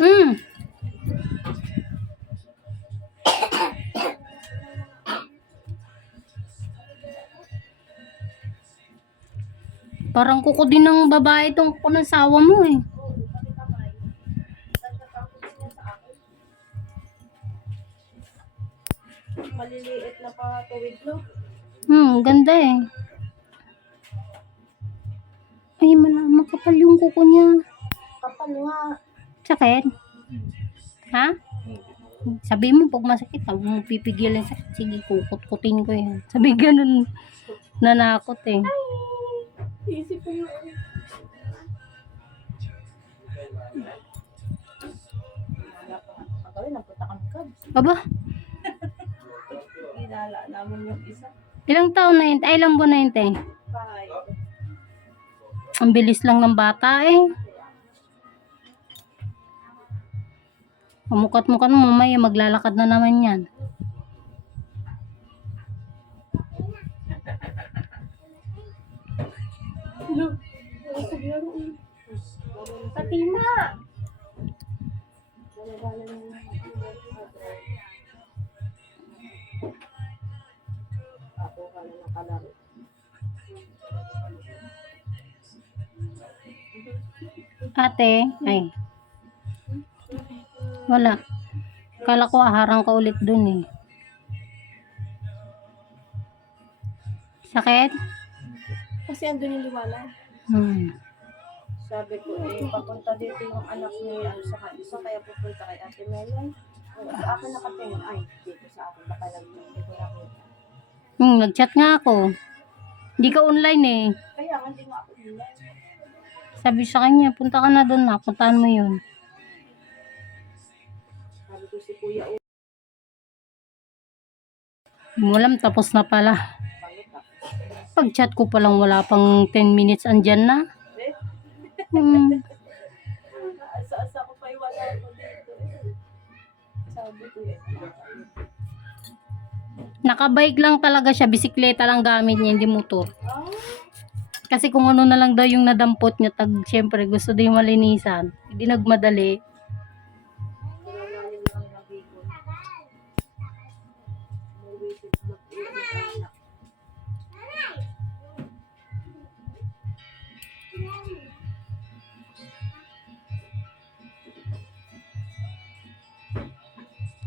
Mm. Parang kuko din ng babae itong kunasawa mo eh. Maliliit na pa tuwid, no? Hmm, ganda eh. Ay, mala, makapal yung kuko niya. Kapal nga. Sakit? Ha? Sabi mo, pag masakit, huwag mo pipigil yung sakit. Sige, kukut-kutin ko yan. Sabi ganun, nanakot eh. Isip ko Cubs. Aba, Inala namin yung isa. ilang taon na yun? Ay, ilang buwan na yun, te? Ang bilis lang ng bata eh. Umukat-mukat mo, mamaya maglalakad na naman yan. Fatima! Ako ka na nakalaro. Ate, ay. Wala. Kala ko aharang ka ulit dun eh. Sakit? Kasi andun yung liwanag. Hmm. Sabi ko, eh, papunta dito yung anak ni ano, sa isa, kaya pupunta kay Ate Melon. Sa akin nakatingin, ay, dito sa akin, baka lang hindi ko nakita. Hmm, nag-chat nga ako. Hindi ka online eh. Kaya nga, hindi nga ako nila. Sabi sa kanya, punta ka na doon na. Puntahan mo yun. Sabi ko si Kuya, oh, Walam, tapos na pala. Pag-chat ko palang wala pang 10 minutes andyan na. Hmm. asa-asa ko pa iwala ko dito. Sabi ko, Nakabike lang talaga siya. Bisikleta lang gamit niya, hindi motor. Kasi kung ano na lang daw yung nadampot niya, tag, syempre gusto din malinisan. Hindi nagmadali.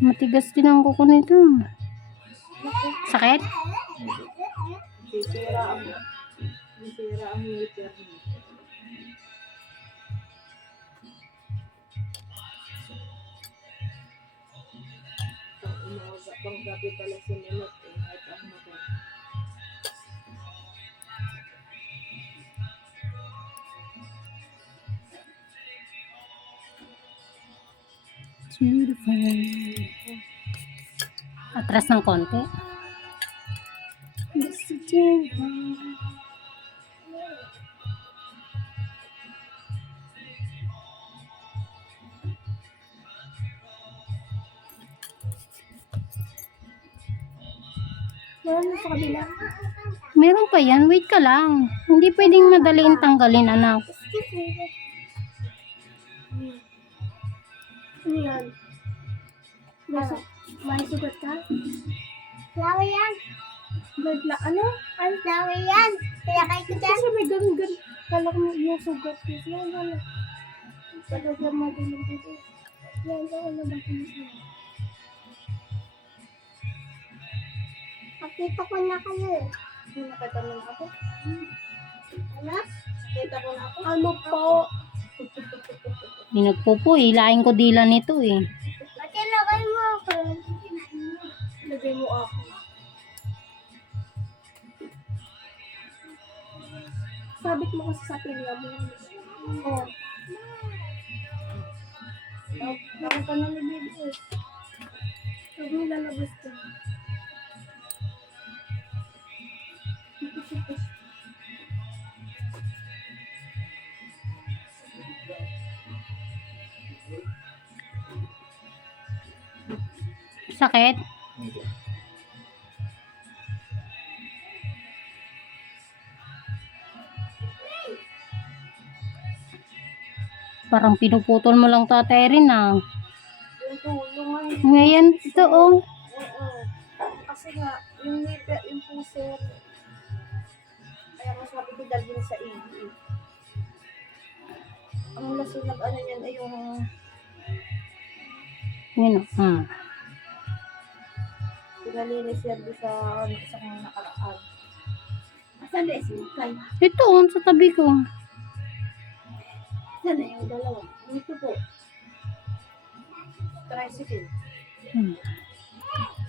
Matigas din ang kuko nito. Sakit? Sisira ang sisira ang meter niya. Pang gabi pala si Minot, eh, kahit ang maga. Beautiful. Atras ng konti. Meron na sa kabila. Meron pa yan. Wait ka lang. Hindi pwedeng madaliin tanggalin, anak. May, su- may sugat ka? Flower yan. May bla ano? Ang flower yan. Kaya kay ko dyan. Kasi may ganun ganun. Kala ko yung sugat ko. Yan, yan. Talaga mo din dito. Yan, yan. Ano ba siya? Nakita ko na kayo eh. Nakita mo na ako? Ano? Nakita ko na ako? Ano po? Hindi nagpupo. Hilain ko dila nito eh. Lagay mo ako. Sabit mo kasi sa pila mo. Oh. Bakit ka na nabibig? Huwag mo lalabas ka. Sakit? Parang pinuputol mo lang tatay rin ah. Ngayon, ito oh. Oo. Kasi nga, yung nipple, yung puser, kaya mas sabi ko dalhin sa iyo. Ang nasunod ano yan ay yung Yun oh. Hmm. Yan doon sa sa mga nakaraan. Saan na isi? Kay? Ito oh, sa tabi ko. Saan na yung dalawa? Dito po. Tricycle. Hmm.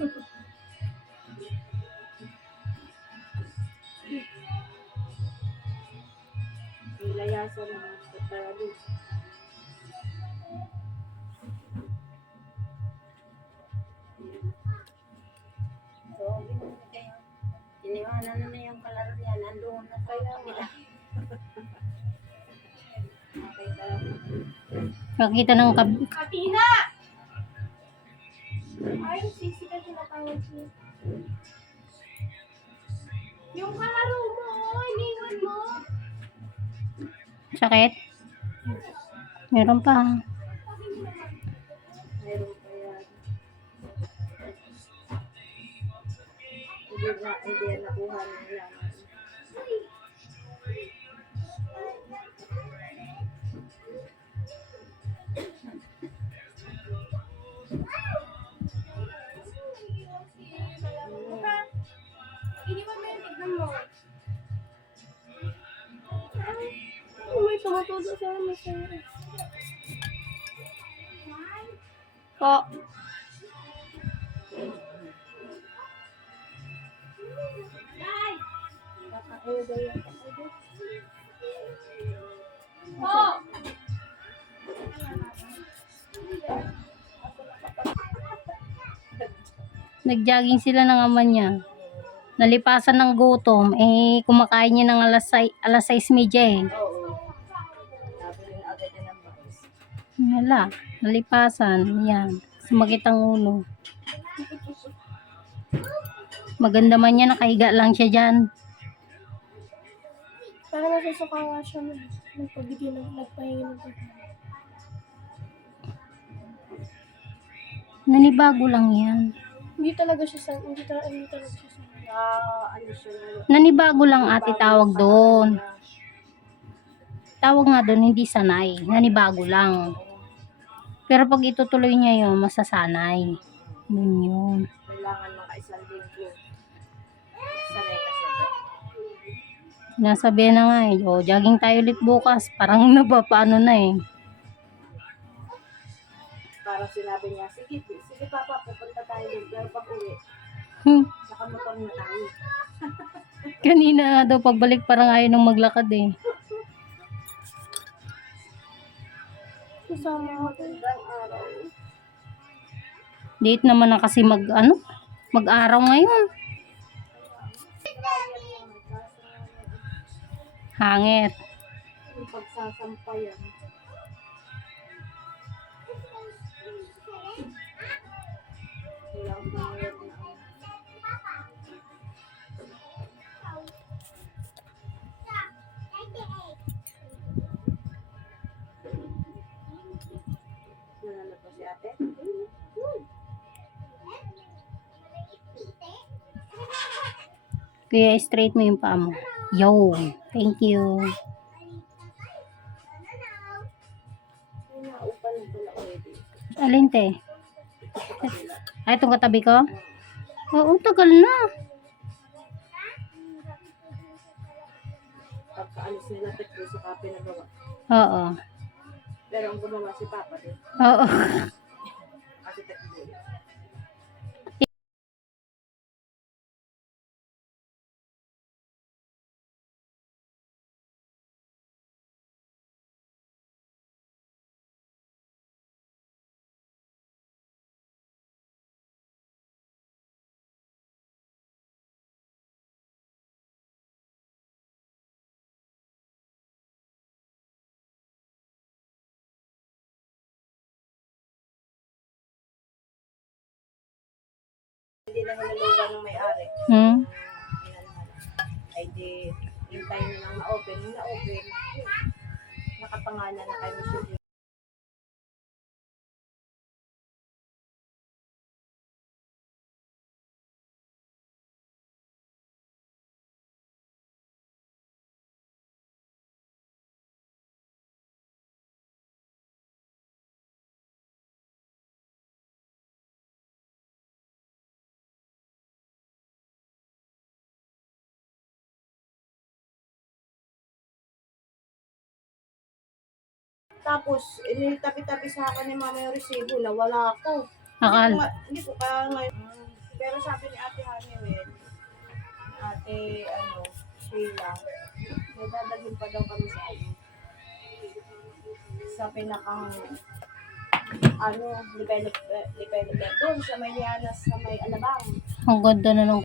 Nilayasan na sa talo. Iniwanan na na yung kalaro niya. Nandoon na. Okay, tayo. Nakita ng kab... Katina! Ay, sisi ka tinatawag niya. Yung kalaro mo, iniwan mo. Sakit? Meron pa. Meron Po. Kakaedo yan. Nag-jogging sila ng ama niya. Nalipasan ng gutom. Eh, kumakain niya ng alas, alas 6.30 eh. Wala. Nalipasan. Yan. Sumakit ang ulo. Maganda man niya. Nakahiga lang siya dyan. Para nasusuka nga siya ng nagpabigyan ng nagpahingi ng pagkain. Nanibago lang yan. Hindi talaga siya sa, hindi talaga, hindi talaga siya sa. Ah, ano. Nanibago lang ate tawag doon. Tawag nga doon, hindi sanay. Nanibago lang. Pero pag itutuloy niya yun, masasanay. Yun yun. Kailangan mga isang linggo. Sanay ka siya doon. Sinasabi na nga eh, oh, jogging tayo ulit bukas. Parang napapaano na eh. Parang sinabi niya, sige, sige papa, pupunta tayo doon. Pero pag uwi, Hmm. nakamotor na tayo. Kanina daw pagbalik parang ayaw nang maglakad eh. Kasama. Isang araw. Date naman na kasi mag ano, mag-araw ngayon. Hangit. Pagsasampayan. Kaya straight mo yung paa mo. Yo, thank you. Alin te? Ay, itong katabi ko? Oo, tagal na. Pagkaalis nila, tekbo sa kape na gawa. Oo. Pero ang gumawa si Papa din. Oo. Hindi na hinalungan ng may-ari. Hmm? Ay di, hintay na lang na-open. Yung na-open, nakapangalan na kay Michelle Tapos, initabi-tabi sa akin ni mama yung resibo na wala ako. Akal. Hindi ko, nga- hindi ko kaya ngayon. Pero sabi ni Ate Honeywell, Ate, ano, Sheila, may dadalhin pa daw kami sa ano, sa pinakang ano, develop, development doon sa may Lianas, sa may Alabang. Ang ganda na ng